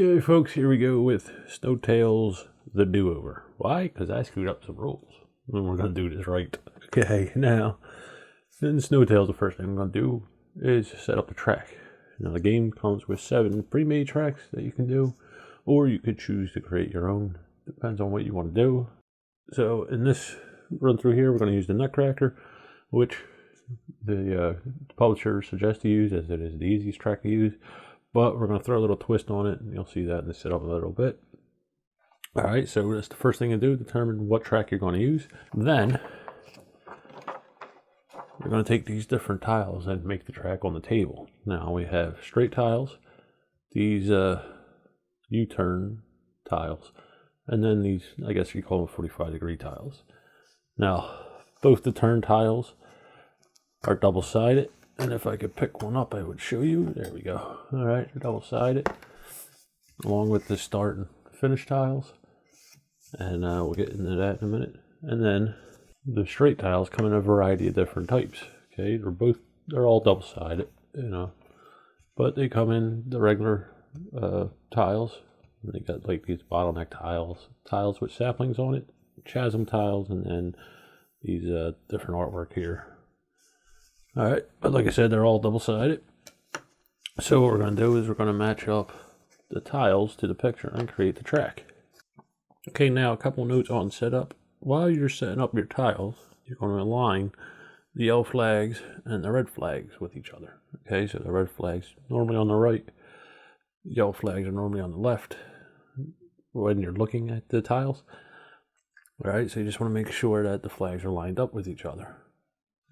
Okay, folks, here we go with Snowtails the do-over. Why? Because I screwed up some rules. And we're going to do this right. Okay, now, in Snowtails, the first thing I'm going to do is set up the track. Now, the game comes with 7 pre-made tracks that you can do, or you could choose to create your own. Depends on what you want to do. So, in this run through here, we're going to use the Nutcracker, which the publisher suggests to use, as it is the easiest track to use. But we're going to throw a little twist on it, and you'll see that in the setup a little bit. Alright, so that's the first thing to do, determine what track you're going to use. Then, we're going to take these different tiles and make the track on the table. Now, we have straight tiles, these U-turn tiles, and then these, I guess you call them 45-degree tiles. Now, both the turn tiles are double-sided. And if I could pick one up, I would show you. There we go. All right, double-sided, along with the start and finish tiles. And we'll get into that in a minute. And then the straight tiles come in a variety of different types. Okay, they're all double-sided, you know, but they come in the regular tiles. And they got like these bottleneck tiles with saplings on it, chasm tiles, and then these different artwork here. Alright, but like I said, they're all double-sided. So what we're going to do is we're going to match up the tiles to the picture and create the track. Okay, now a couple notes on setup. While you're setting up your tiles, you're going to align the yellow flags and the red flags with each other. Okay, so the red flags normally on the right, yellow flags are normally on the left when you're looking at the tiles. Alright, so you just want to make sure that the flags are lined up with each other.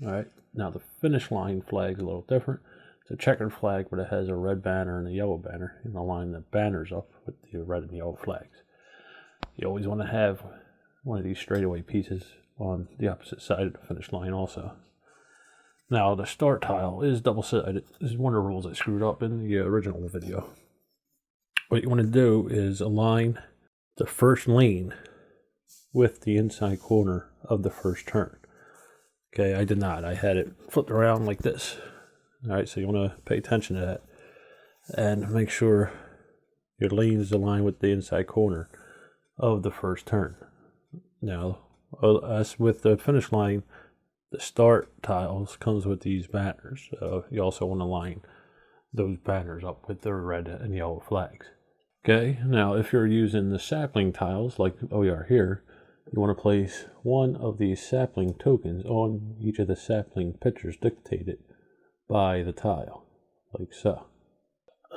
Alright, now the finish line flag is a little different. It's a checkered flag, but it has a red banner and a yellow banner. You can line the banners up with the red and yellow flags. You always want to have one of these straightaway pieces on the opposite side of the finish line also. Now the start tile is double-sided. This is one of the rules I screwed up in the original video. What you want to do is align the first lane with the inside corner of the first turn. Okay, I did not. I had it flipped around like this. Alright, so you want to pay attention to that. And make sure your lane is aligned with the inside corner of the first turn. Now, as with the finish line, the start tiles comes with these banners. So you also want to line those banners up with the red and yellow flags. Okay, now if you're using the sapling tiles, like we are here, you want to place one of these sapling tokens on each of the sapling pictures dictated by the tile, like so.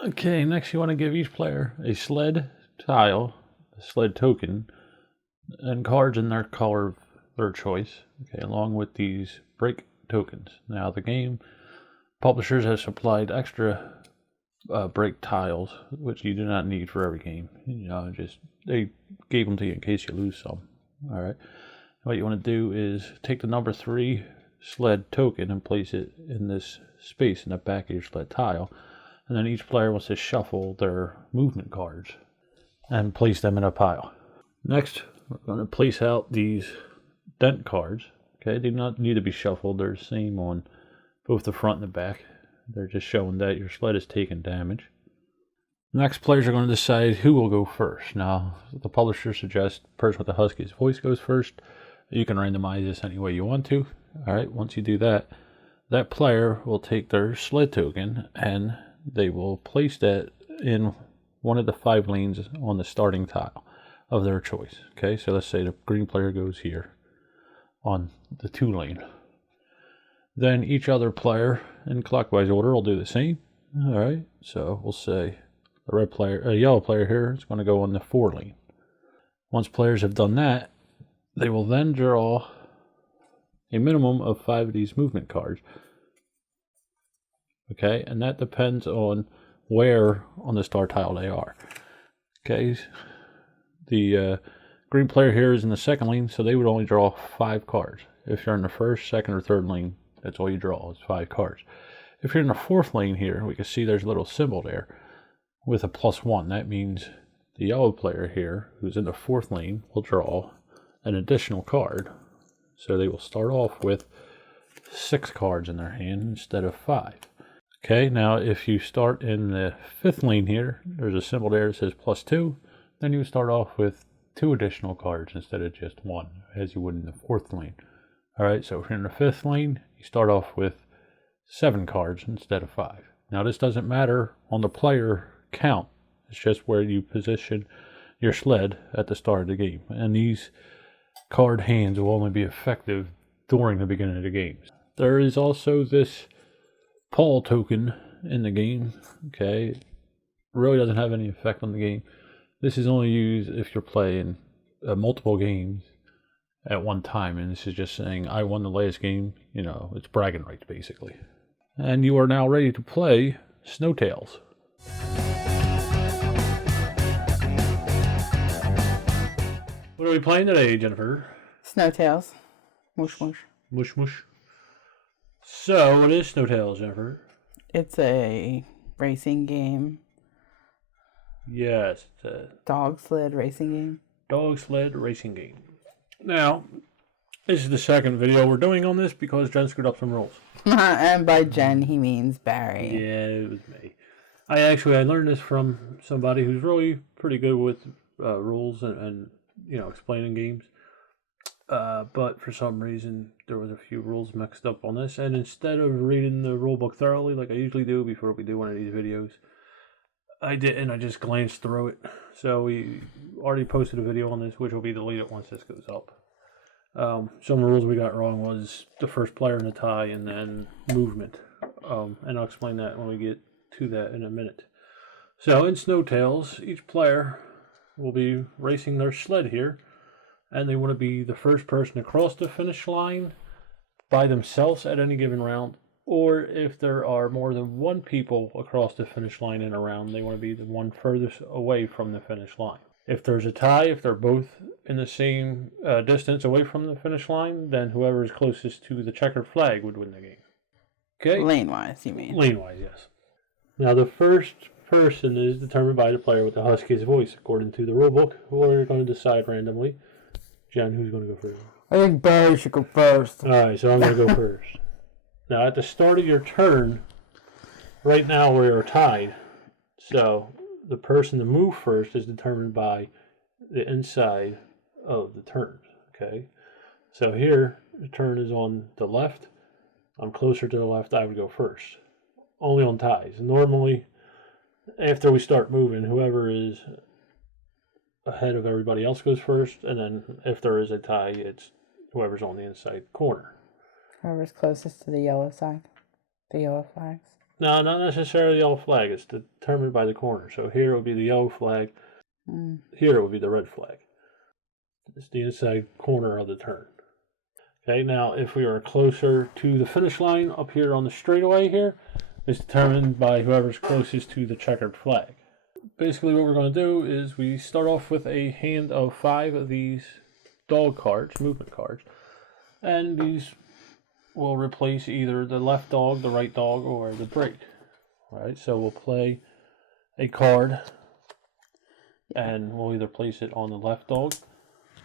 Okay, next you want to give each player a sled tile, a sled token, and cards in their color of their choice, okay, along with these break tokens. Now the game publishers have supplied extra break tiles, which you do not need for every game. You know, they gave them to you in case you lose some. Alright, what you want to do is take the number 3 sled token and place it in this space in the back of your sled tile, and then each player wants to shuffle their movement cards and place them in a pile. Next, we're going to place out these dent cards. Okay, they do not need to be shuffled. They're the same on both the front and the back. They're just showing that your sled is taking damage. Next, players are going to decide who will go first. Now, the publisher suggests the person with the huskiest voice goes first. You can randomize this any way you want to. Alright, once you do that, that player will take their sled token and they will place that in one of the 5 lanes on the starting tile of their choice. Okay, so let's say the green player goes here on the 2 lane. Then each other player in clockwise order will do the same. Alright, so we'll say a yellow player here is going to go on the 4 lane. Once players have done that, they will then draw a minimum of 5 of these movement cards. Okay, and that depends on where on the star tile they are. Okay, the green player here is in the 2nd lane, so they would only draw 5 cards. If you're in the 1st, 2nd, or 3rd lane, that's all you draw is 5 cards. If you're in the 4th lane here, we can see there's a little symbol there with a +1. That means the yellow player here, who's in the 4th lane, will draw an additional card. So they will start off with 6 cards in their hand instead of 5. Okay, now if you start in the 5th lane here, there's a symbol there that says +2. Then you start off with 2 additional cards instead of just 1, as you would in the 4th lane. Alright, so if you're in the 5th lane, you start off with 7 cards instead of 5. Now this doesn't matter on the player count. It's just where you position your sled at the start of the game. And these card hands will only be effective during the beginning of the game. There is also this Paul token in the game. Okay, it really doesn't have any effect on the game. This is only used if you're playing multiple games at one time, and this is just saying I won the last game. You know, it's bragging rights basically. And you are now ready to play Snowtails. What are we playing today, Jennifer? Snowtails. Mush mush. Mush mush. So, what is Snowtails, Jennifer? It's a racing game. Yes, it's a dog sled racing game. Dog sled racing game. Now, this is the second video we're doing on this because Jen screwed up some rules. And by Jen, he means Barry. Yeah, it was me. I learned this from somebody who's really pretty good with rules and you know, explaining games. But for some reason, there was a few rules mixed up on this. And instead of reading the rule book thoroughly, like I usually do before we do one of these videos, I didn't. I just glanced through it. So we already posted a video on this, which will be deleted once this goes up. Some of the rules we got wrong was the first player in the tie and then movement. And I'll explain that when we get to that in a minute. So in Snowtails, each player will be racing their sled here, and they want to be the first person across the finish line by themselves at any given round, or if there are more than one people across the finish line in a round, they want to be the one furthest away from the finish line. If there's a tie, if they're both in the same distance away from the finish line, then whoever is closest to the checkered flag would win the game. Okay? Lane-wise, you mean? Lane-wise, yes. Now, the first person is determined by the player with the huskiest voice, according to the rulebook, or you're going to decide randomly. Jen, who's going to go first? I think Barry should go first. Alright, so I'm going to go first. Now, at the start of your turn, right now we are tied. So, the person to move first is determined by the inside of the turns. Okay? So here, the turn is on the left. I'm closer to the left, I would go first. Only on ties. Normally, after we start moving, whoever is ahead of everybody else goes first, and then if there is a tie, it's whoever's on the inside corner. Whoever's closest to the yellow side. The yellow flags. No, not necessarily the yellow flag. It's determined by the corner. So here it would be the yellow flag. Here it would be the red flag. It's the inside corner of the turn. Okay, now if we are closer to the finish line up here on the straightaway here, it's determined by whoever's closest to the checkered flag. Basically what we're going to do is we start off with a hand of 5 of these dog cards, movement cards, and these will replace either the left dog, the right dog, or the brake. Alright, so we'll play a card, and we'll either place it on the left dog,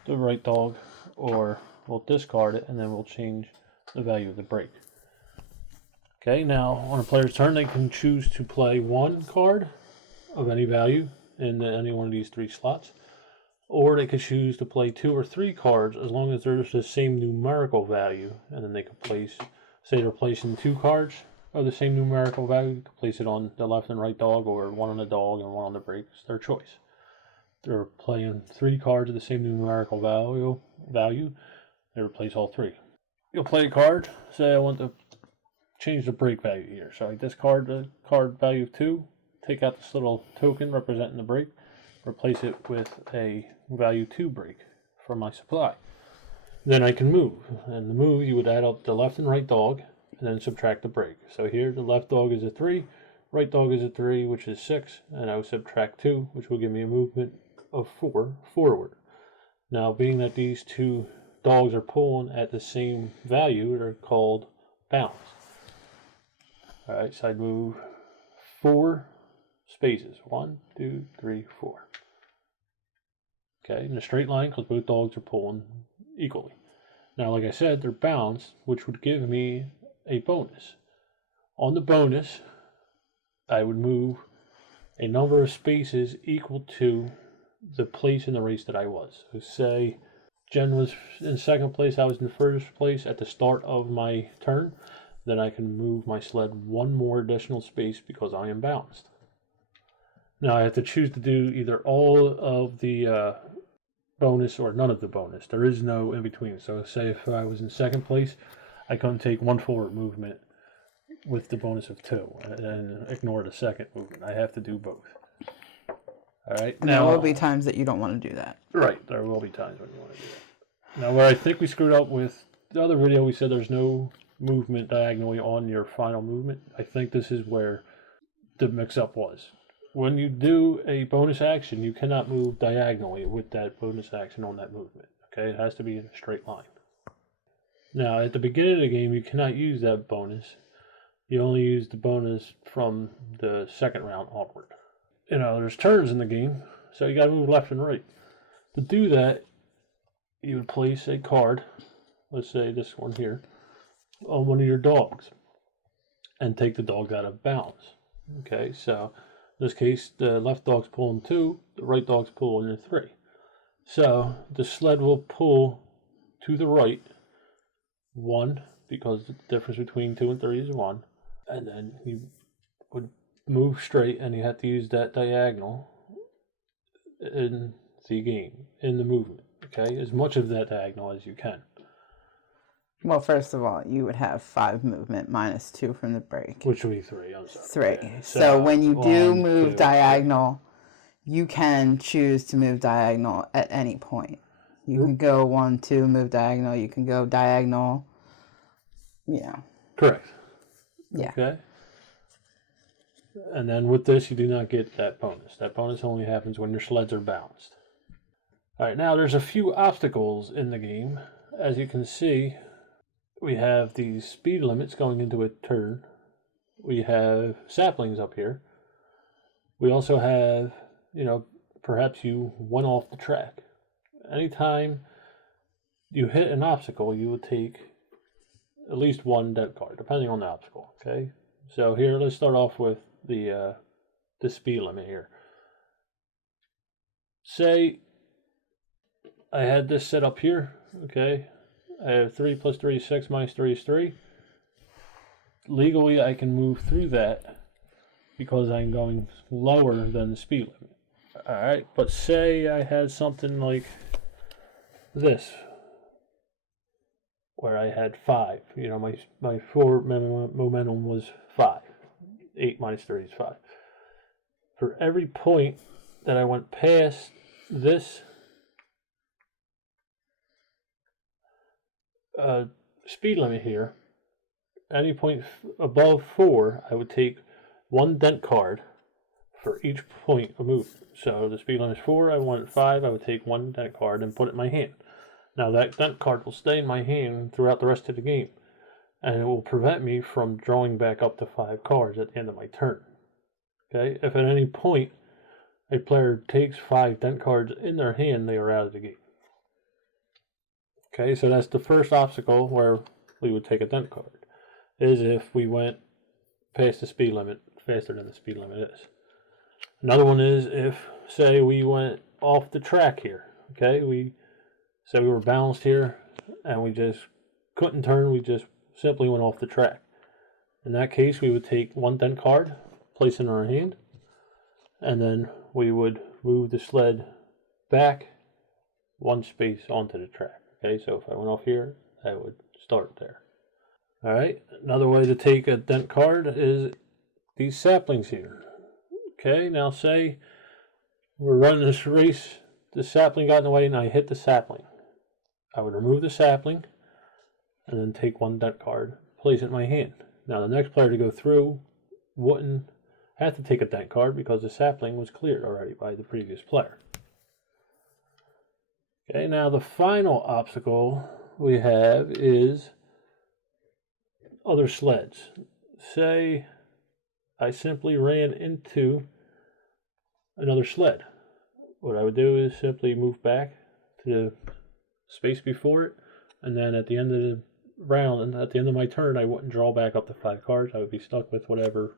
the right dog, or we'll discard it, and then we'll change the value of the brake. Okay, now on a player's turn, they can choose to play one card of any value in any one of these 3 slots, or they could choose to play 2 or 3 cards as long as there's the same numerical value, and then they could place, say they're placing 2 cards of the same numerical value, you could place it on the left and right dog, or one on the dog and one on the brake. It's their choice. They're playing 3 cards of the same numerical value, they replace all 3. You'll play a card, say I want to change the brake value here, so I discard the card value of 2, take out this little token representing the brake, replace it with a value 2 brake for my supply. Then I can move, and the move you would add up the left and right dog and then subtract the brake. So here the left dog is a 3, right dog is a 3, which is 6, and I would subtract 2, which will give me a movement of 4 forward. Now being that these 2 dogs are pulling at the same value, they're called bounds. Alright, so I'd move 4 spaces. 1, 2, 3, 4. Okay, in a straight line because both dogs are pulling equally. Now, like I said, they're bounds, which would give me a bonus. On the bonus, I would move a number of spaces equal to the place in the race that I was. So say Jen was in second place, I was in first place at the start of my turn, then I can move my sled one more additional space because I am balanced. Now I have to choose to do either all of the bonus or none of the bonus. There is no in between. So say if I was in second place, I couldn't take one forward movement with the bonus of 2 and ignore the second movement. I have to do both. All right. And there will be times that you don't want to do that. Right. There will be times when you want to do that. Now, where I think we screwed up with the other video, we said there's no movement diagonally on your final movement. I think this is where the mix-up was. When you do a bonus action, you cannot move diagonally with that bonus action on that movement. Okay, it has to be in a straight line. Now, at the beginning of the game, you cannot use that bonus. You only use the bonus from the second round onward. You know, there's turns in the game, so you got to move left and right. To do that, you would place a card, let's say this one here, on one of your dogs, and take the dog out of bounds. Okay, so in this case, the left dog's pulling 2, the right dog's pulling a 3. So the sled will pull to the right 1, because the difference between 2 and 3 is 1, and then you would move straight, and you have to use that diagonal in the game, in the movement. Okay, as much of that diagonal as you can. Well, first of all, you would have 5 movement minus 2 from the break. Which would be 3, I'm sorry. 3. Yeah. So when you do move diagonal, you can choose to move diagonal at any point. You can go 1, 2, move diagonal. You can go diagonal. Yeah. Correct. Yeah. Okay. And then with this, you do not get that bonus. That bonus only happens when your sleds are balanced. All right, now there's a few obstacles in the game. As you can see, we have these speed limits going into a turn. We have saplings up here. We also have, perhaps you went off the track. Anytime you hit an obstacle, you would take at least 1 dead card, depending on the obstacle, okay? So here, let's start off with the speed limit here. Say I had this set up here, okay? I have 3 plus 3 is 6, minus 3 is 3. Legally, I can move through that because I'm going lower than the speed limit. Alright, but say I had something like this, where I had 5. My forward momentum was 5. 8 minus 3 is 5. For every point that I went past this speed limit here, any point above 4, I would take 1 dent card for each point of movement. So the speed limit is 4, I went 5, I would take 1 dent card and put it in my hand. Now that dent card will stay in my hand throughout the rest of the game, and it will prevent me from drawing back up to 5 cards at the end of my turn. Okay, if at any point a player takes 5 dent cards in their hand, they are out of the game. Okay, so that's the first obstacle where we would take a dent card, is if we went past the speed limit faster than the speed limit is. Another one is if, say, we went off the track here. Okay, we were balanced here and we just couldn't turn, we just simply went off the track. In that case, we would take 1 dent card, place it in our hand, and then we would move the sled back 1 space onto the track. Okay, so if I went off here, I would start there. Alright, another way to take a dent card is these saplings here. Okay, now say we're running this race, the sapling got in the way and I hit the sapling. I would remove the sapling and then take 1 dent card, place it in my hand. Now the next player to go through wouldn't have to take a dent card because the sapling was cleared already by the previous player. Okay, now the final obstacle we have is other sleds. Say I simply ran into another sled. What I would do is simply move back to the space before it, and then at the end of the round, and at the end of my turn, I wouldn't draw back up to 5 cards. I would be stuck with whatever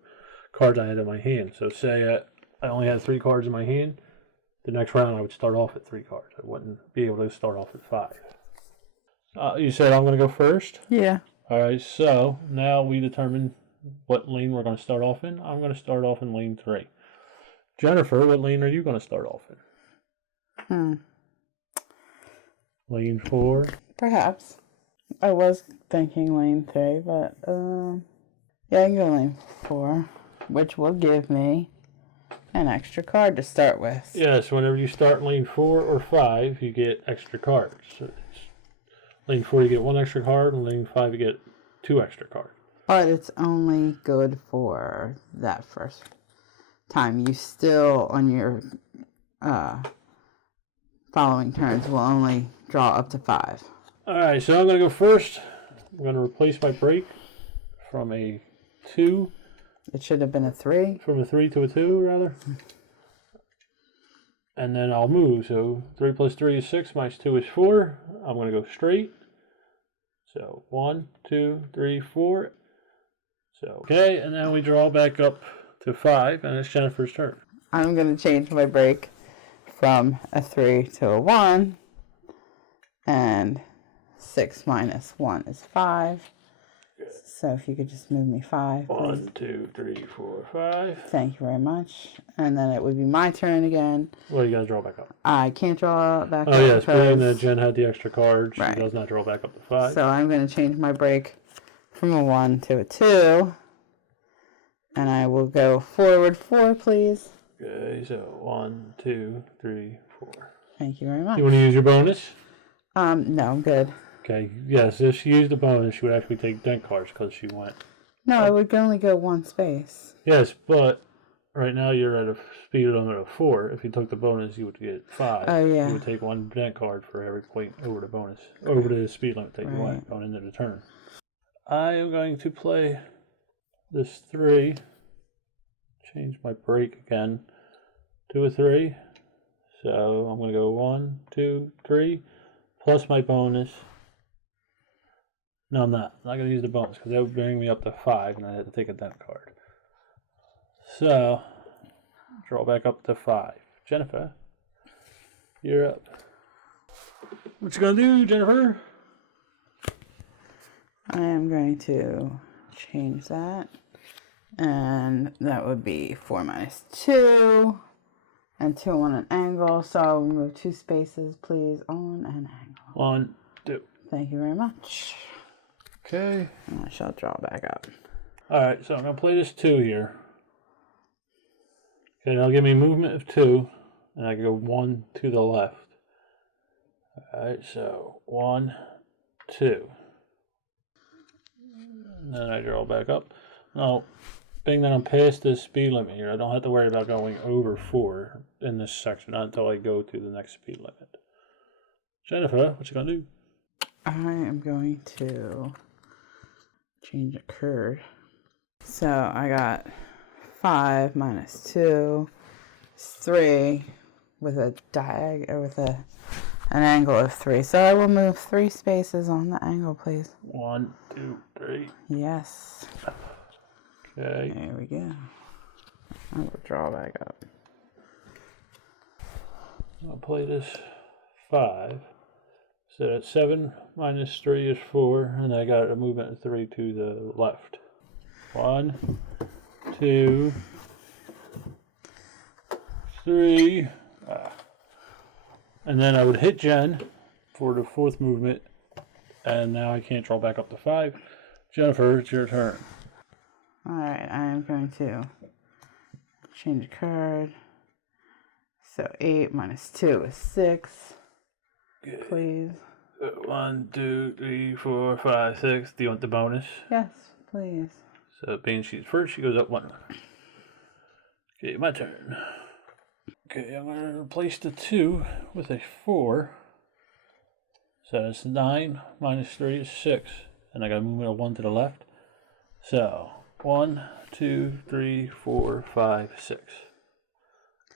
cards I had in my hand. So say I only had 3 cards in my hand, the next round I would start off at 3 cards. I wouldn't be able to start off at 5. You said I'm going to go first? Yeah. All right, so now we determine what lane we're going to start off in. I'm going to start off in lane 3. Jennifer, what lane are you going to start off in? Lane 4? Perhaps. I was thinking lane 3, but yeah, I can go lane 4, which will give me an extra card to start with. Yes, whenever you start lane 4 or 5, you get extra cards. So lane 4 you get 1 extra card, and lane 5 you get 2 extra cards. But it's only good for that first time. You still, on your following turns, will only draw up to 5. Alright, so I'm going to go first. I'm going to replace my break from a 2. It should have been a 3. From a 3 to a 2, rather. And then I'll move. So 3 plus 3 is 6, minus 2 is 4. I'm going to go straight. So 1, 2, 3, 4. So, okay, and then we draw back up to 5, and it's Jennifer's turn. I'm going to change my break from a 3 to a 1. And 6 minus 1 is 5. Good. So if you could just move me 5. 1, 2, 3, 4, 5. Thank you very much. And then it would be my turn again. Well, you got to draw back up. I can't draw back up. Oh, yes, being that Jen had the extra card, she right. does not draw back up to 5. So I'm going to change my break from a 1 to a 2. And I will go forward 4, please. Okay, so 1, 2, 3, 4. Thank you very much. You want to use your bonus? No, I'm good. Okay, yes, if she used the bonus, she would actually take dent cards because she went. No, it would only go 1 space. Yes, but right now you're at a speed limit of 4. If you took the bonus, you would get 5. Oh, yeah. You would take 1 dent card for every point over the bonus, over the speed limit that you went going into the turn. I am going to play this 3. Change my break again to a 3. So I'm going to go 1, 2, 3, plus my bonus. No, I'm not. I'm not going to use the bonus because that would bring me up to 5, and I had to take a dent card. So, draw back up to 5. Jennifer, you're up. What you going to do, Jennifer? I am going to change that. And that would be 4 minus 2. And 2 on an angle. So I'll remove 2 spaces, please, on an angle. 1, 2. Thank you very much. Okay. And I shall draw back up. Alright, so I'm going to play this 2 here. Okay, that'll give me a movement of 2. And I can go 1 to the left. Alright, so 1, 2. And then I draw back up. Now, being that I'm past this speed limit here, I don't have to worry about going over 4 in this section, not until I go to the next speed limit. Jennifer, what you going to do? I am going to change a card. So I got 5 minus 2 is 3 with a an angle of 3. So I will move 3 spaces on the angle, please. 1, 2, 3. Yes. Okay. There we go. I will draw back up. I'll play this 5. So that's 7 minus 3 is 4, and I got a movement of 3 to the left. 1, 2, 3. And then I would hit Jen for the 4th movement, and now I can't draw back up to 5. Jennifer, it's your turn. Alright, I am going to change a card. So 8 minus 2 is 6. Good. Please. 1, 2, 3, 4, 5, 6. Do you want the bonus? Yes, please. So being she's first, she goes up 1. Okay, my turn. Okay, I'm going to replace the 2 with a 4. So it's 9 minus 3 is 6. And I got a movement of 1 to the left. So 1, 2, 3, 4, 5, 6.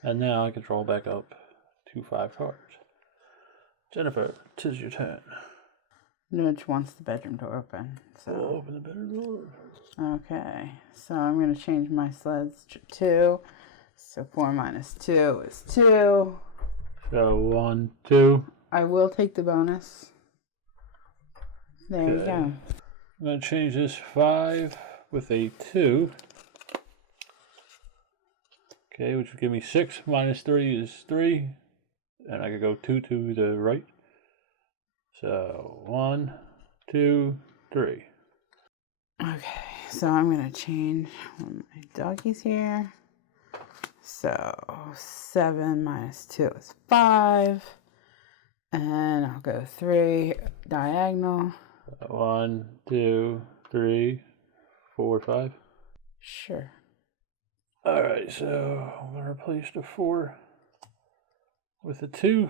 And now I can draw back up to 5 cards. Jennifer, 'tis your turn. Nudge wants the bedroom door open. So We'll open the bedroom door. Okay, so I'm going to change my sleds to 2. So 4 minus 2 is 2. So 1, 2. I will take the bonus. There you go. I'm going to change this 5 with a 2. Okay, which would give me 6 minus 3 is 3. And I could go 2 to the right. So 1, 2, 3. Okay, so I'm going to change one of my doggies here. So 7 minus 2 is 5. And I'll go 3 diagonal. 1, 2, 3, 4, 5. Sure. Alright, so I'm going to replace the 4 with a 2.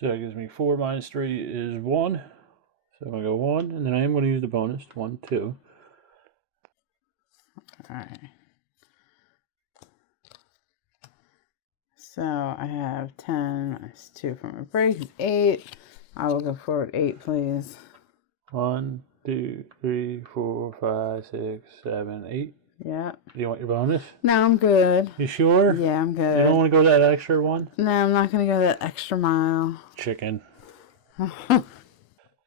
So that gives me 4 minus 3 is 1. So I'm going to go 1, and then I am going to use the bonus. 1, 2. Alright. So I have 10 minus 2 from a break is 8. I will go forward 8, please. 1, 2, 3, 4, 5, 6, 7, 8. Yeah. Do you want your bonus? No, I'm good. You sure? Yeah, I'm good. You don't want to go that extra one? No, I'm not going to go that extra mile. Chicken.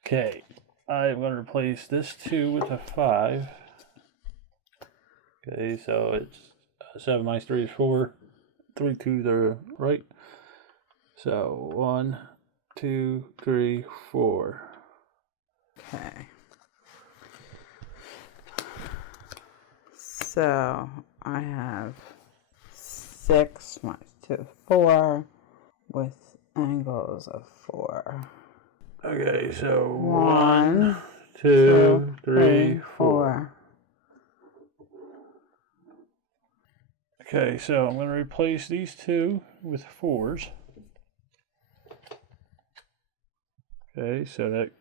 Okay. I'm going to replace this 2 with a 5. Okay, so it's 7 minus 3 is 4. 3 to the right. So 1, 2, 3, 4. Okay. So I have 6 minus 2 is 4 with angles of 4. Okay, so 1, 2, 3, 4. Okay, so I'm going to replace these 2 with 4s. Okay, so that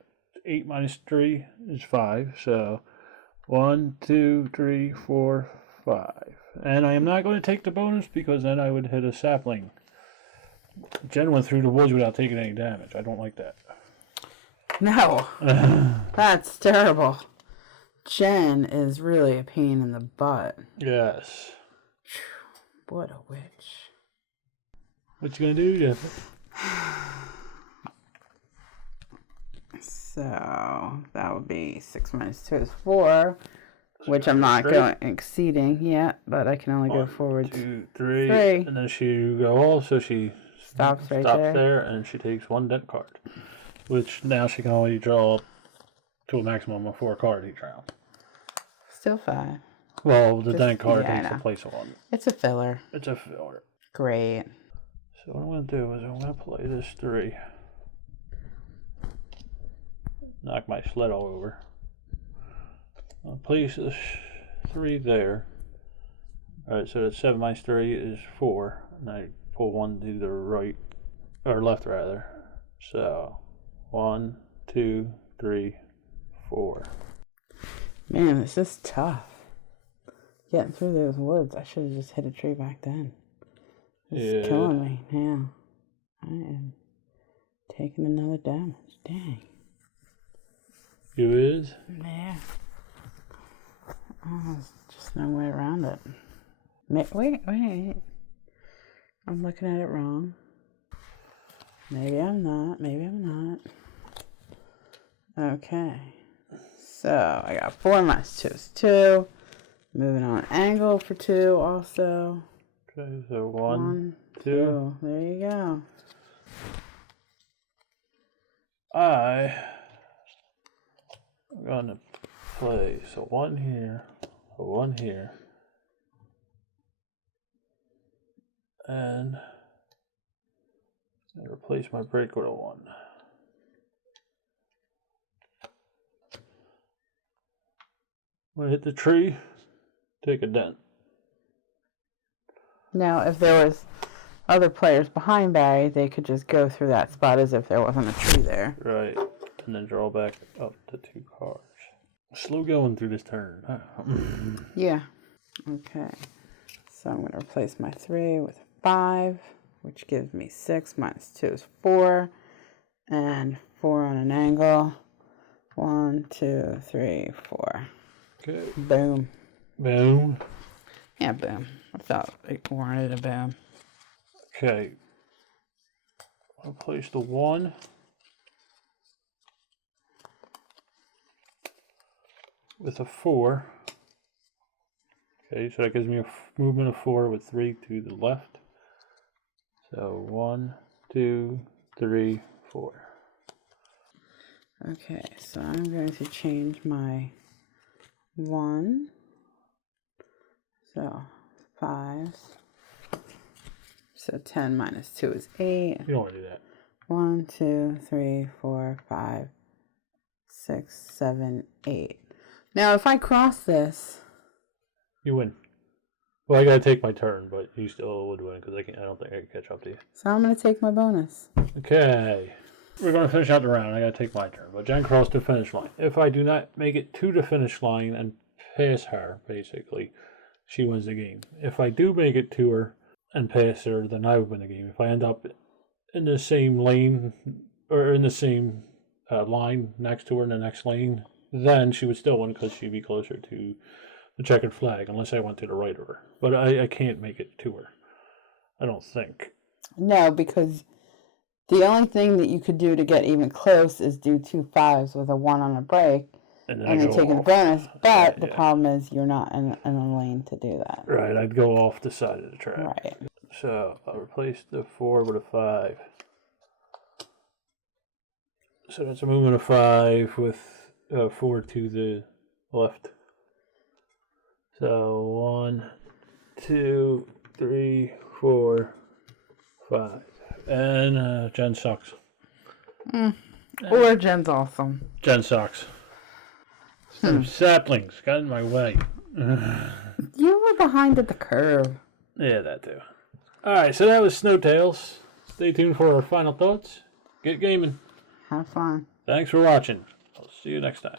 8 minus 3 is 5. So 1, 2, 3, 4, 5. And I am not going to take the bonus because then I would hit a sapling. Jen went through the woods without taking any damage. I don't like that. No. That's terrible. Jen is really a pain in the butt. Yes. What a witch. What you gonna do, Jeff? So that would be 6 minus 2 is 4, which I'm not going exceeding yet, but I can only go forward 2, 3, 3. And then she go all, so she Stops right there. and she takes 1 dent card, which now she can only draw up to a maximum of 4 cards each round. Still 5. Well, the dent card yeah, takes the place of 1. It's a filler. It's a filler. Great. So what I'm going to do is I'm going to play this 3. Knock my sled all over. I'll place this 3 there. Alright, so that's 7 minus 3 is 4. And I pull 1 to the right, or left rather. So 1, 2, 3, 4. Man, this is tough. Getting through those woods. I should have just hit a tree back then. It's killing me now. I am taking another damage. Dang. You is? Yeah. Oh, there's just no way around it. Wait. I'm looking at it wrong. Maybe I'm not. Okay. So, I got 4 minus 2 is 2. Moving on angle for 2 also. Okay, so 1, 2. 2. There you go. I'm going to play, so 1 here, 1 here. And I replace my break with a 1. I'm going to hit the tree, take a dent. Now, if there was other players behind Barry, they could just go through that spot as if there wasn't a tree there. Right, and then draw back up to 2 cards. Slow going through this turn. Yeah. Okay. So I'm going to replace my 3 with a 5, which gives me 6 minus 2 is 4, and 4 on an angle. 1, 2, 3, 4. Okay. Boom. Boom. Yeah, boom. I felt it wanted a boom. Okay. I'll place the 1. With a 4. Okay, so that gives me a movement of 4 with 3 to the left. So 1, 2, 3, 4. Okay, so I'm going to change my 1. So 5. So 10 minus 2 is 8. You don't want to do that. 1, 2, 3, 4, 5, 6, 7, 8. Now, if I cross this, You win. Well, I gotta take my turn, but you still would win because I don't think I can catch up to you. so I'm going to take my bonus. Okay. We're gonna finish out the round. I gotta take my turn. But Jen crossed the finish line. If I do not make it to the finish line and pass her, basically, she wins the game. If I do make it to her and pass her, then I would win the game. If I end up in the same lane or in the same line next to her in the next lane, then she would still win because she'd be closer to the checkered flag, unless I went to the right of her. But I can't make it to her. I don't think. No, because the only thing that you could do to get even close is do 2 5s with a 1 on a break, and then taking the bonus. But the problem is you're not in a lane to do that. Right, I'd go off the side of the track. Right. So I'll replace the 4 with a 5. So that's a movement of 5 with 4 to the left. So 1, 2, 3, 4, 5. And Jen sucks. Or Jen's awesome. Jen sucks. Some saplings got in my way. You were behind at the curve. Yeah, that too. Alright, so that was Snow Tales. Stay tuned for our final thoughts. Get gaming. Have fun. Thanks for watching. I'll see you next time.